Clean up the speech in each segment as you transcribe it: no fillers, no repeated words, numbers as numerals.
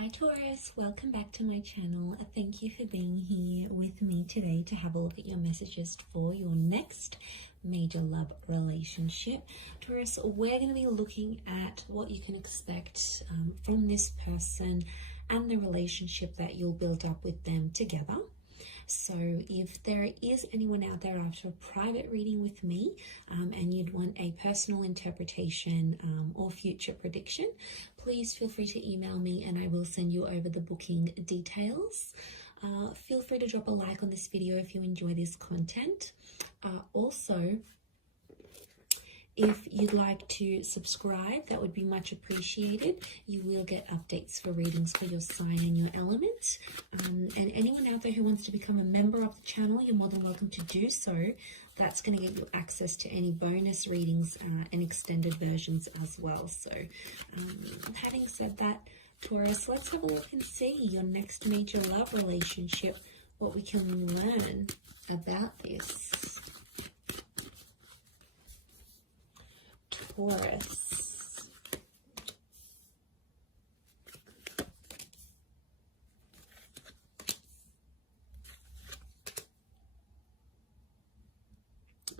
Hi Taurus, welcome back to my channel. Thank you for being here with me today to have a look at your messages for your next major love relationship. Taurus, we're going to be looking at what you can expect from this person and the relationship that you'll build up with them together. So if there is anyone out there after a private reading with me and you'd want a personal interpretation or future prediction, please feel free to email me and I will send you over the booking details. Feel free to drop a like on this video if you enjoy this content. Also, if you'd like to subscribe, that would be much appreciated. You will get updates for readings for your sign and your element. And anyone out there who wants to become a member of the channel, you're more than welcome to do so. That's going to get you access to any bonus readings and extended versions as well. So having said that, Taurus, let's have a look and see your next major love relationship, what we can learn about this. Taurus.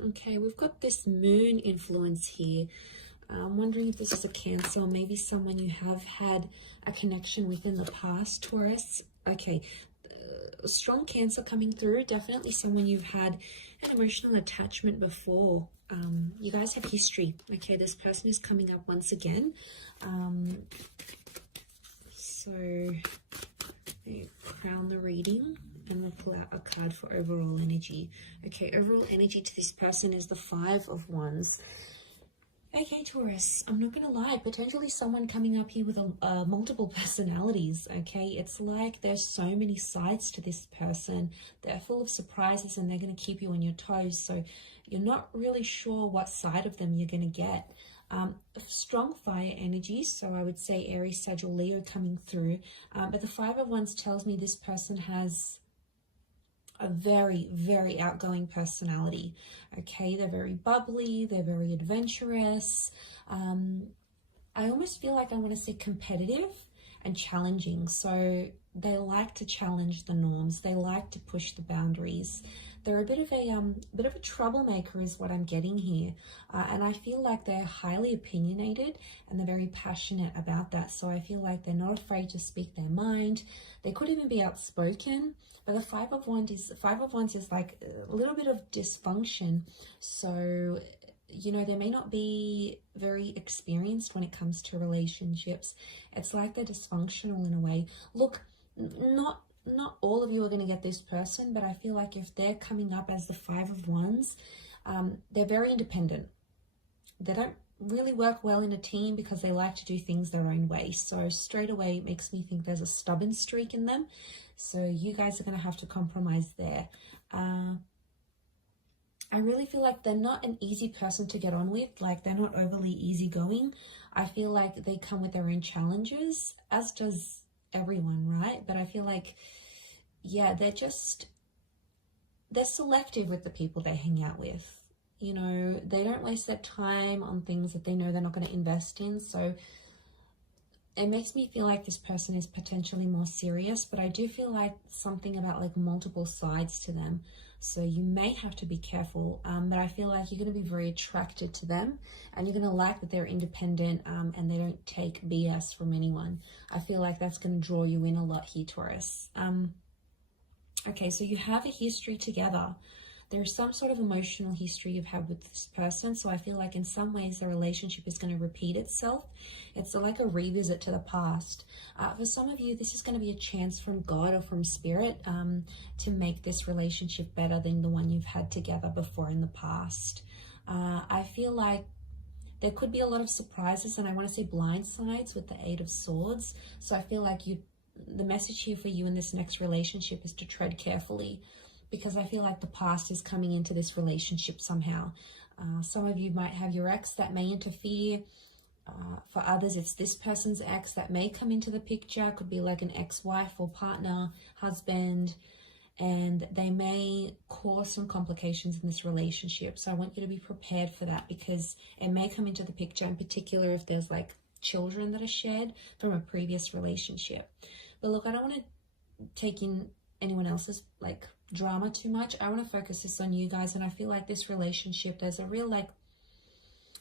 Okay, we've got this moon influence here. I'm wondering if this is a Cancer, or maybe someone you have had a connection with in the past, Taurus. Okay, strong Cancer coming through. Definitely someone you've had an emotional attachment before. You guys have history. Okay, this person is coming up once again. So crown the reading and we'll pull out a card for overall energy. Okay, overall energy to this person is the Five of Wands. Okay, Taurus, I'm not going to lie, potentially someone coming up here with multiple personalities, okay? It's like there's so many sides to this person. They're full of surprises and they're going to keep you on your toes. So you're not really sure what side of them you're going to get. Strong fire energy, so I would say Aries, Sag, or Leo coming through. But the Five of Wands tells me this person has a very, very outgoing personality. Okay, they're very bubbly, they're very adventurous. I almost feel like I want to say competitive and challenging. So they like to challenge the norms. They like to push the boundaries. They're a bit of a troublemaker is what I'm getting here. And I feel like they're highly opinionated and they're very passionate about that. So I feel like they're not afraid to speak their mind. They could even be outspoken. But the Five of Wands is like a little bit of dysfunction. So, you know, they may not be very experienced when it comes to relationships. It's like they're dysfunctional in a way. Look, not all of you are going to get this person, but I feel like if they're coming up as the Five of Wands, they're very independent. They don't really work well in a team because they like to do things their own way. So straight away, it makes me think there's a stubborn streak in them. So you guys are going to have to compromise there. I really feel like they're not an easy person to get on with. Like, they're not overly easygoing. I feel like they come with their own challenges, as does everyone, right? But I feel like, yeah, they're selective with the people they hang out with. You know, they don't waste their time on things that they know they're not going to invest in. So it makes me feel like this person is potentially more serious, but I do feel like something about like multiple sides to them. So you may have to be careful, but I feel like you're going to be very attracted to them and you're going to like that they're independent and they don't take BS from anyone. I feel like that's going to draw you in a lot here, Taurus. Okay, so you have a history together. There's some sort of emotional history you've had with this person. So I feel like in some ways the relationship is going to repeat itself. It's like a revisit to the past. For some of you, this is going to be a chance from God or from Spirit to make this relationship better than the one you've had together before in the past. I feel like there could be a lot of surprises, and I want to say blindsides with the Eight of Swords. So I feel like the message here for you in this next relationship is to tread carefully, because I feel like the past is coming into this relationship somehow. Some of you might have your ex that may interfere. For others, it's this person's ex that may come into the picture. Could be like an ex-wife or partner, husband, and they may cause some complications in this relationship. So I want you to be prepared for that, because it may come into the picture, in particular if there's like children that are shared from a previous relationship. But look, I don't want to take in anyone else's like drama too much. I want to focus this on you guys, and I feel like this relationship, there's a real like,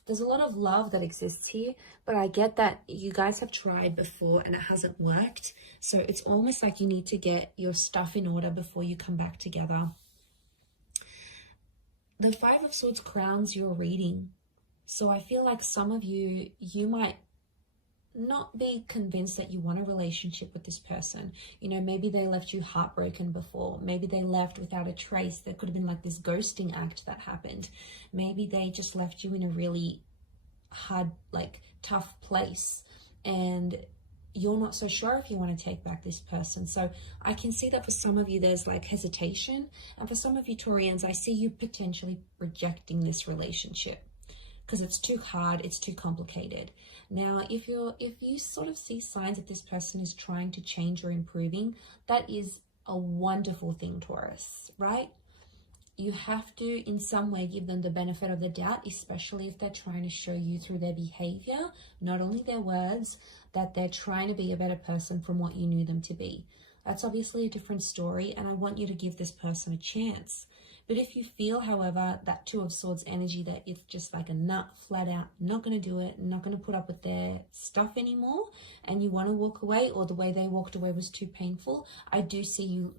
there's a lot of love that exists here, but I get that you guys have tried before and it hasn't worked. So it's almost like you need to get your stuff in order before you come back together. The Five of Swords crowns your reading. So I feel like some of you, you might not be convinced that you want a relationship with this person. You know, maybe they left you heartbroken before. Maybe they left without a trace. There could have been like this ghosting act that happened. Maybe they just left you in a really hard, like tough place, and you're not so sure if you want to take back this person. So I can see that for some of you there's like hesitation, and for some of you Taurians, I see you potentially rejecting this relationship because it's too hard, it's too complicated. Now, if you sort of see signs that this person is trying to change or improving, that is a wonderful thing, Taurus, right? You have to in some way give them the benefit of the doubt, especially if they're trying to show you through their behavior, not only their words, that they're trying to be a better person from what you knew them to be. That's obviously a different story, and I want you to give this person a chance. But if you feel, however, that Two of Swords energy, that it's just like a nut, flat out, not going to do it, not going to put up with their stuff anymore, and you want to walk away, or the way they walked away was too painful, I do see you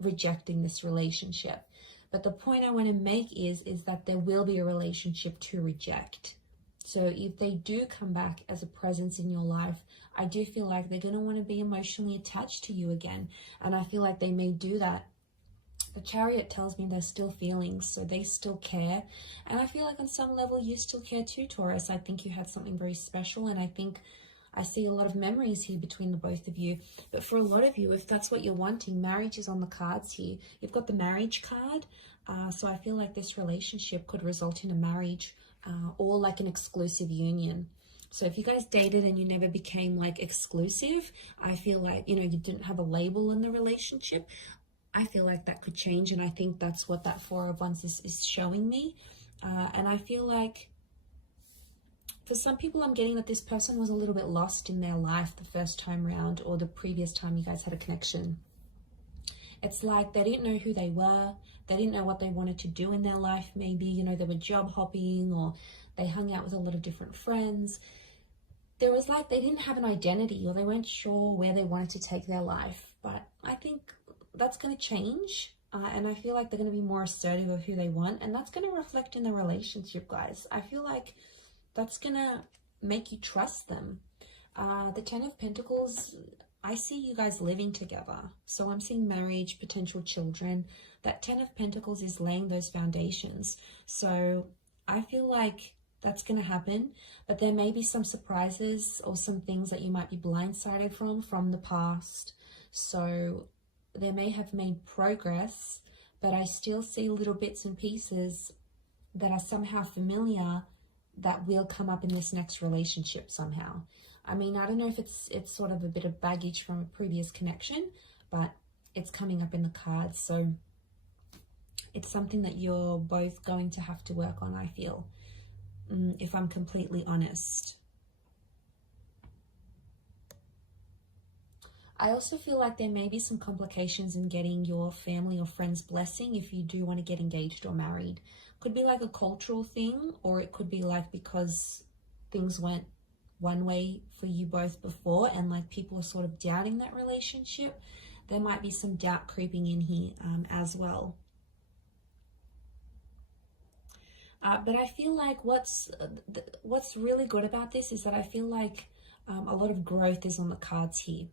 rejecting this relationship. But the point I want to make is that there will be a relationship to reject. So if they do come back as a presence in your life, I do feel like they're going to want to be emotionally attached to you again. And I feel like they may do that. The Chariot tells me there's still feelings, so they still care. And I feel like on some level you still care too, Taurus. I think you had something very special, and I think I see a lot of memories here between the both of you. But for a lot of you, if that's what you're wanting, marriage is on the cards here. You've got the marriage card. So I feel like this relationship could result in a marriage or like an exclusive union. So if you guys dated and you never became like exclusive, I feel like, you know, you didn't have a label in the relationship, I feel like that could change. And I think that's what that Four of Wands is showing me. And I feel like for some people, I'm getting that this person was a little bit lost in their life the first time round, or the previous time you guys had a connection. It's like they didn't know who they were. They didn't know what they wanted to do in their life. Maybe, you know, they were job hopping, or they hung out with a lot of different friends. There was like, they didn't have an identity, or they weren't sure where they wanted to take their life. But I think that's going to change. And I feel like they're going to be more assertive of who they want. And that's going to reflect in the relationship, guys. I feel like that's going to make you trust them. The Ten of Pentacles, I see you guys living together. So I'm seeing marriage, potential children. That Ten of Pentacles is laying those foundations. So I feel like that's going to happen. But there may be some surprises or some things that you might be blindsided from the past. So they may have made progress, but I still see little bits and pieces that are somehow familiar that will come up in this next relationship somehow. I mean, I don't know if it's sort of a bit of baggage from a previous connection, but it's coming up in the cards. So it's something that you're both going to have to work on, I feel, if I'm completely honest. I also feel like there may be some complications in getting your family or friends' blessing if you do want to get engaged or married. Could be like a cultural thing, or it could be like because things went one way for you both before and like people are sort of doubting that relationship. There might be some doubt creeping in here as well. But I feel like what's really good about this is that I feel like a lot of growth is on the cards here.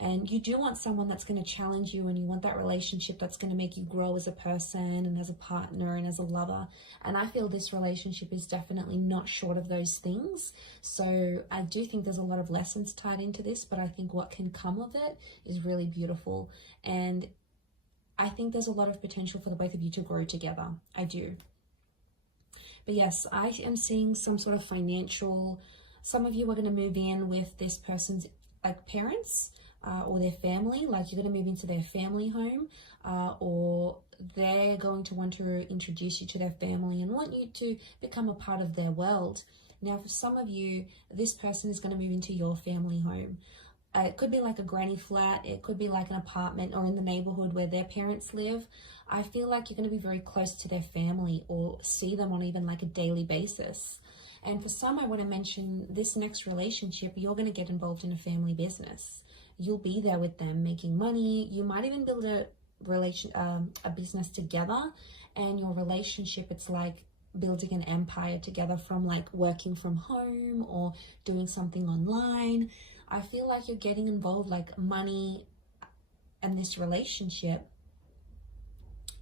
And you do want someone that's going to challenge you, and you want that relationship that's going to make you grow as a person and as a partner and as a lover. And I feel this relationship is definitely not short of those things. So I do think there's a lot of lessons tied into this, but I think what can come of it is really beautiful. And I think there's a lot of potential for the both of you to grow together. I do. But yes, I am seeing some sort of financial, some of you are going to move in with this person's like parents, or their family, like you're going to move into their family home, or they're going to want to introduce you to their family and want you to become a part of their world. Now, for some of you, this person is going to move into your family home. It could be like a granny flat, it could be like an apartment or in the neighborhood where their parents live. I feel like you're going to be very close to their family or see them on even like a daily basis. And for some, I want to mention this next relationship, you're going to get involved in a family business. You'll be there with them making money. You might even build a business together, and your relationship, it's like building an empire together from like working from home or doing something online. I feel like you're getting involved, like money and this relationship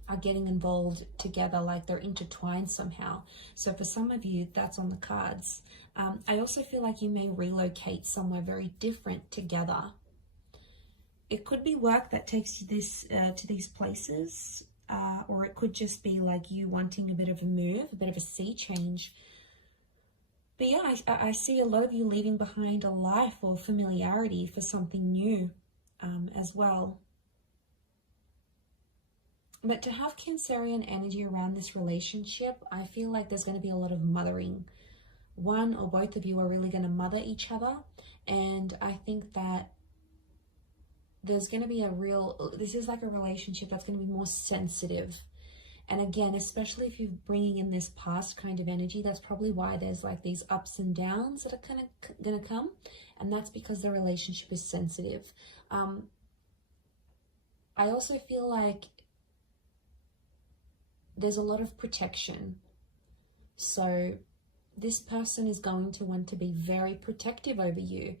are getting involved together, like they're intertwined somehow. So for some of you, that's on the cards. I also feel like you may relocate somewhere very different together. It could be work that takes you to these places, or it could just be like you wanting a bit of a move, a bit of a sea change. But yeah, I see a lot of you leaving behind a life or familiarity for something new as well. But to have Cancerian energy around this relationship, I feel like there's going to be a lot of mothering. One or both of you are really going to mother each other. And I think that there's going to be this is like a relationship that's going to be more sensitive. And again, especially if you're bringing in this past kind of energy, that's probably why there's like these ups and downs that are kind of going to come. And that's because the relationship is sensitive. I also feel like there's a lot of protection. So this person is going to want to be very protective over you.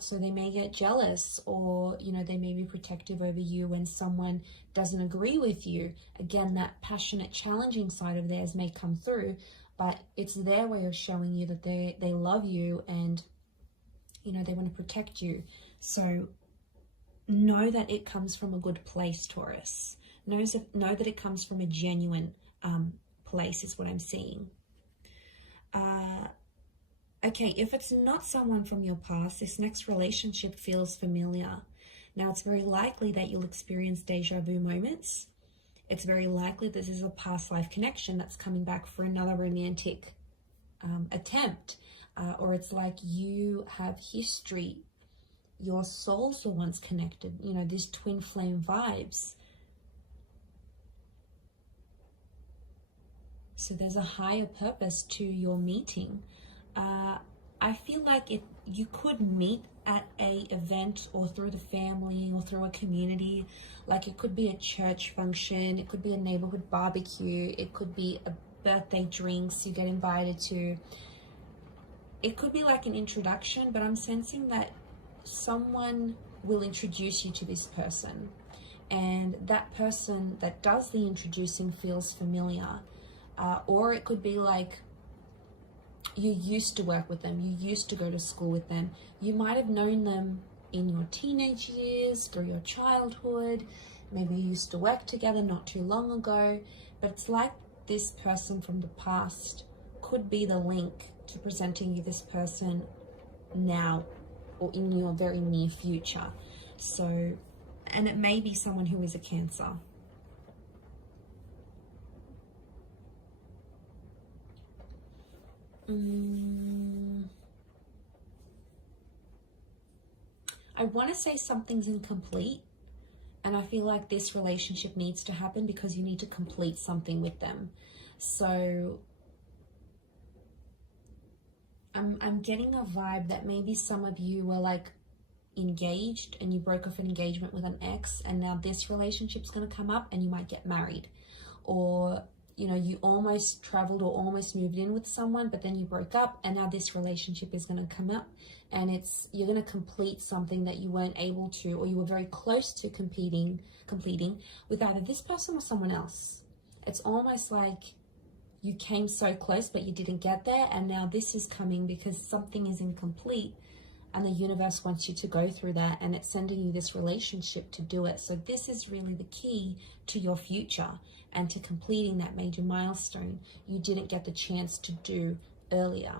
So they may get jealous, or, you know, they may be protective over you when someone doesn't agree with you. Again, that passionate, challenging side of theirs may come through, but it's their way of showing you that they love you and, you know, they want to protect you. So know that it comes from a good place, Taurus. Know that it comes from a genuine place is what I'm seeing. Okay, if it's not someone from your past, this next relationship feels familiar. Now, it's very likely that you'll experience deja vu moments. It's very likely this is a past life connection that's coming back for another romantic attempt. Or it's like you have history. Your souls were once connected. You know, these twin flame vibes. So there's a higher purpose to your meeting. I feel like you could meet at a event or through the family or through a community. Like it could be a church function, it could be a neighborhood barbecue, it could be a birthday drinks you get invited to. It could be like an introduction, but I'm sensing that someone will introduce you to this person, and that person that does the introducing feels familiar. Or it could be like you used to work with them, you used to go to school with them, you might have known them in your teenage years, through your childhood, maybe you used to work together not too long ago, but it's like this person from the past could be the link to presenting you this person now or in your very near future. So, and it may be someone who is a Cancer. I want to say something's incomplete, and I feel like this relationship needs to happen because you need to complete something with them. So I'm getting a vibe that maybe some of you were like engaged and you broke off an engagement with an ex, and now this relationship's going to come up and you might get married. Or, you know, you almost traveled or almost moved in with someone, but then you broke up, and now this relationship is going to come up, and you're going to complete something that you weren't able to, or you were very close to completing with either this person or someone else. It's almost like you came so close, but you didn't get there, and now this is coming because something is incomplete, and the universe wants you to go through that, and it's sending you this relationship to do it. So this is really the key to your future and to completing that major milestone you didn't get the chance to do earlier.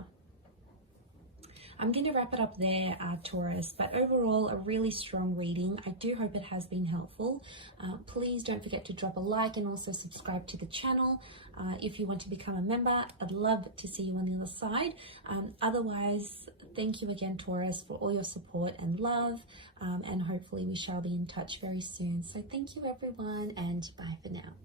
I'm going to wrap it up there, Taurus. But overall, a really strong reading. I do hope it has been helpful. Please don't forget to drop a like and also subscribe to the channel. If you want to become a member, I'd love to see you on the other side. Otherwise, thank you again, Taurus, for all your support and love. And hopefully we shall be in touch very soon. So thank you, everyone, and bye for now.